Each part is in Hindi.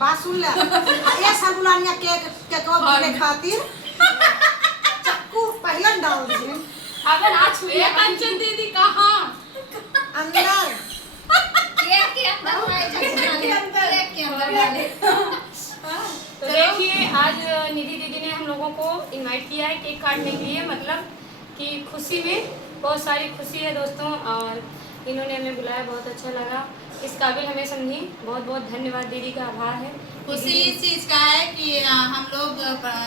बात सुन ले। ये सब बुलानिया केक केकवा के खातिर चक्कू पहले डाल दी। अब ना छुए कंचन दीदी कहां अंदर केक के अंदर केक के अंदर डाले। तो देखिए आज निधि दीदी ने हम लोगों को इनवाइट किया है केक काटने के लिए, मतलब कि खुशी में बहुत सारी खुशी है दोस्तों, और इन्होंने हमें बुलाया, बहुत अच्छा लगा। इस काबिल हमें समझी, बहुत बहुत धन्यवाद दीदी का आभार है। खुशी इस चीज का है कि हम लोग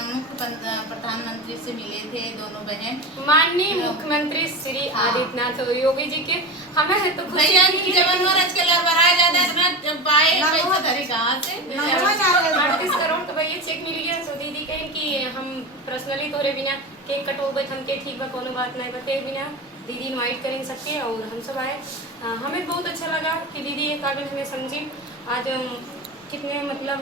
मुख्य प्रधानमंत्री से मिले थे दोनों बहन, माननीय मुख्यमंत्री श्री आदित्यनाथ योगी जी के। हमें है तो खुशी भैया जब आज के लड़बड़ाया जाता है ना बाए पैसा धरे कहां से 38 करोड़ का भैया चेक मिल गया। तो दीदी कहें कि हम पर्सनली तोरे बिना केक कटोबे हमके ठीक बा, कोनो बात नहीं बते बिना दीदी इनवाइट करें सबके, और हम सब आए। हमें बहुत अच्छा लगा कि दीदी ये काबिल हमें समझी। आज कितने मतलब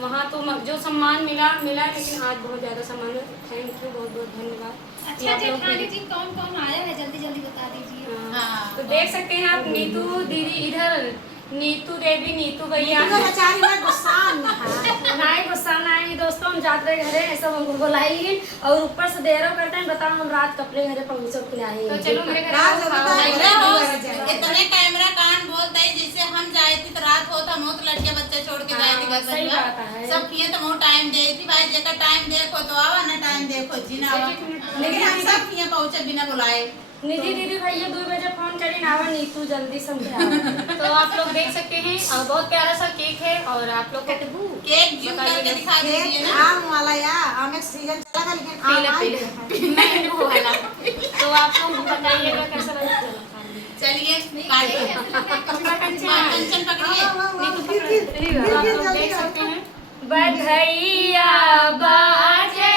वहाँ तो जो सम्मान मिला, लेकिन आज बहुत ज़्यादा सम्मान है। थैंक यू, बहुत बहुत धन्यवाद। अच्छा जेठानी जी कौन कौन आया है जल्दी जल्दी बता दीजिए। तो देख सकते हैं आप, नीतू दीदी इधर, नीतू देवी, नीतू भैया गुस्सा नहीं गुस्सा नहीं दोस्तों, हम जाते घरे ऐसा हमको बुलाएगी और ऊपर से देरो करते हैं। बताओ हम रात कपड़े घरे पहुंचे के आए, तो चलो मेरे घर इतने कैमरा कान बोलता है जैसे हम जाए थी तो रात होता हम तो लड़के बच्चे छोड़ के जाए थे सही बात है। सब किए तो वो टाइम दे थी भाई, जेका टाइम देखो तो आवा ना टाइम देखो जी ना, लेकिन हम सब किए पहुंचे बिना बुलाए। निधि दीदी भैया 2 बजे फोन करी ना, नीतू जल्दी समझा। तो आप लोग देख सकते हैं, और बहुत प्यारा सा केक है, और आप लोग केक जूम करके दिखा दीजिए ना। आम वाला या आम एक सीजन चला था, लेकिन मैंगो वाला। तो आप लोग बताइएगा कैसा लगा। चलिए कंचन पकड़िए। आप लोग देख सकते हैं, बधैया बाजे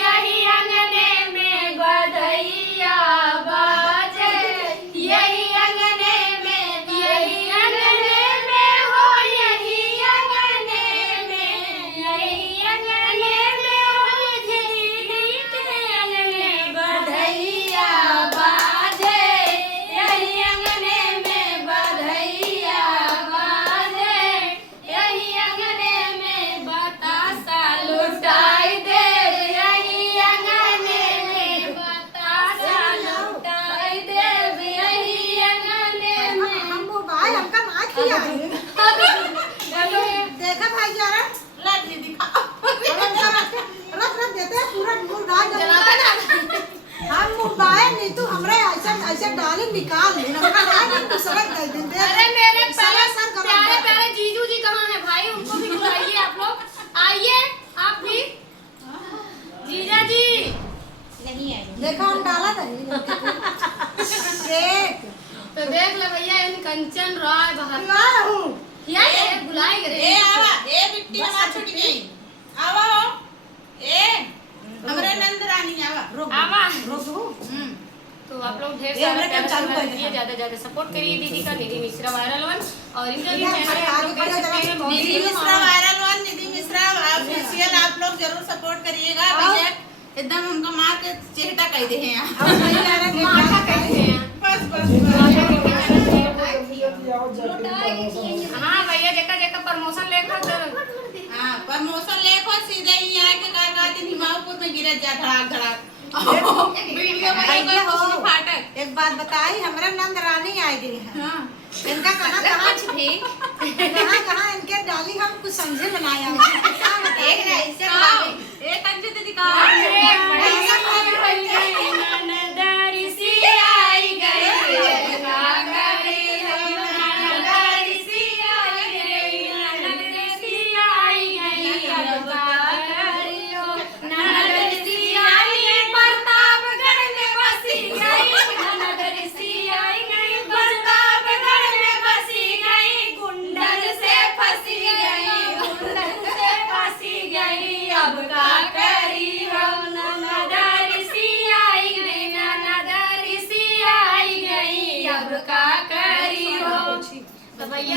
यही अंगने में, बधैया बाजे यही अंगने में, यही अंगने में हो, यही अंगने में, यही अंगने में हो, झिली के अंगने बधैया बाजे यही अंगने में, बधैया बाजे यही अंगने में, बतासा लुटाई दे यही अंगने में, बतासा लुटाई दे यही अंगने में। हम मोबाइल हमका ना किया देखा भाई जरा लाठी दिखा रख देते हैं पूरा मुर्गा जलाता ना। हम मोबाइल नहीं तो हमरे ऐसा ऐसा डाले निकाल लेना ना सड़क दे देते। अरे मेरे प्यारे प्यारे जीजू जी कहाँ हैं भाई, उनको भी बुलाइए। आप लोग आइए, आप भी जीजा जी नहीं है। देखा हम डाला था केक तो देख ले भैया, इन कंचन राय बाहर ना हूँ ये बुलाई गए। ए आवा ए बिट्टी हमार छूट गई, आवा हो ए हमरे नंद रानी आवा आवा। रोक तो आप लोग ढेर ये सारा हमरे प्यार काम चालू आशीर्वाद कर दीजिए, देना। ज्यादा ज्यादा सपोर्ट करिए दीदी का, निधि मिश्रा वायरल वन, और इनका भी इधर चैनल है, आप लोग देख सकते हैं। बहुत निधि मिश्रा वायरल वन, निधि मिश्रा ऑफिशियल, आप लोग जरूर सपोर्ट करिएगा भैया। एकदम उनका मार के चेहटा कह दे हैं माथा कहते हैं। हाँ भैया, जेका प्रमोशन लेखा तो हां प्रमोशन लेखो सीधे ही आके का कहते हिमालपुर में गिरत जा धड़ाक धड़ाक वीडियो में हो फाटक। एक बात बताई, हमारे नंद रानी आई गई है। हां इनका कहाँ इनके डाली हम कुछ समझे बनाया एक ना इससे एक अंजू दीदी का भैया